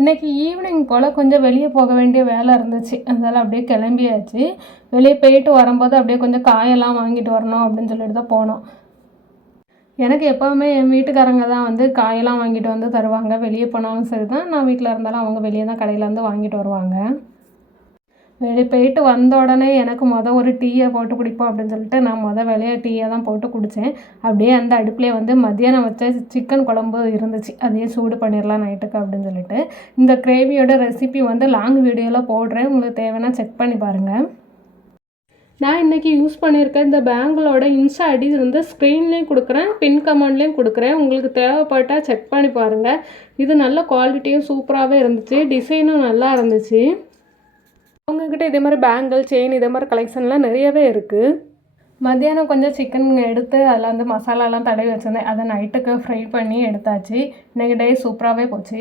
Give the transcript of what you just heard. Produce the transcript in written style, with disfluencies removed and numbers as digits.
இன்றைக்கி ஈவினிங் போல் கொஞ்சம் வெளியே போக வேண்டிய வேலை இருந்துச்சு. அதனால் அப்படியே கிளம்பியாச்சு. வெளியே போயிட்டு வரும்போது அப்படியே கொஞ்சம் காயெல்லாம் வாங்கிட்டு வரணும் அப்படின்னு சொல்லிட்டு தான் போனோம். எனக்கு எப்போவுமே என் வீட்டுக்காரங்க தான் வந்து காயெல்லாம் வாங்கிட்டு வந்து தருவாங்க. வெளியே போனாலும் சரி தான், நான் வீட்டில் இருந்தாலும் அவங்க வெளியே தான் கடையிலேருந்து வாங்கிட்டு வருவாங்க. வெளியே போயிட்டு வந்த உடனே எனக்கு ஒரு டீயை போட்டு குடிப்போம் அப்படின்னு சொல்லிட்டு நான் வேலையாக டீயை தான் போட்டு குடித்தேன். அப்படியே அந்த அடுப்புலேயே வந்து மத்தியானம் வச்ச சிக்கன் குழம்பு இருந்துச்சு, அதையே சூடு பண்ணிடலாம் நைட்டுக்கு அப்படின்னு சொல்லிட்டு. இந்த கிரேவியோட ரெசிபி வந்து லாங் வீடியோவில் போடுறேன், உங்களுக்கு தேவைன்னா செக் பண்ணி பாருங்கள். நான் இன்றைக்கி யூஸ் பண்ணியிருக்கேன் இந்த பேங்கிளோட இன்ஸ்டா ஐடி வந்து ஸ்க்ரீன்லேயும் கொடுக்குறேன், பின் கமெண்ட்லேயும் கொடுக்குறேன். உங்களுக்கு தேவைப்பட்டால் செக் பண்ணி பாருங்கள். இது நல்ல குவாலிட்டியும் சூப்பராகவே இருந்துச்சு, டிசைனும் நல்லா இருந்துச்சு. அவங்கக்கிட்ட இதே மாதிரி பேங்கிள், செயின் இதே மாதிரி கலெக்ஷன்லாம் நிறையவே இருக்குது. மத்தியானம் கொஞ்சம் சிக்கன் எடுத்து அதில் வந்து மசாலாலாம் தடவி வச்சுருந்தேன். அதை நைட்டுக்கு ஃப்ரை பண்ணி எடுத்தாச்சு. இன்றைக்கி டே சூப்பராகவே போச்சு.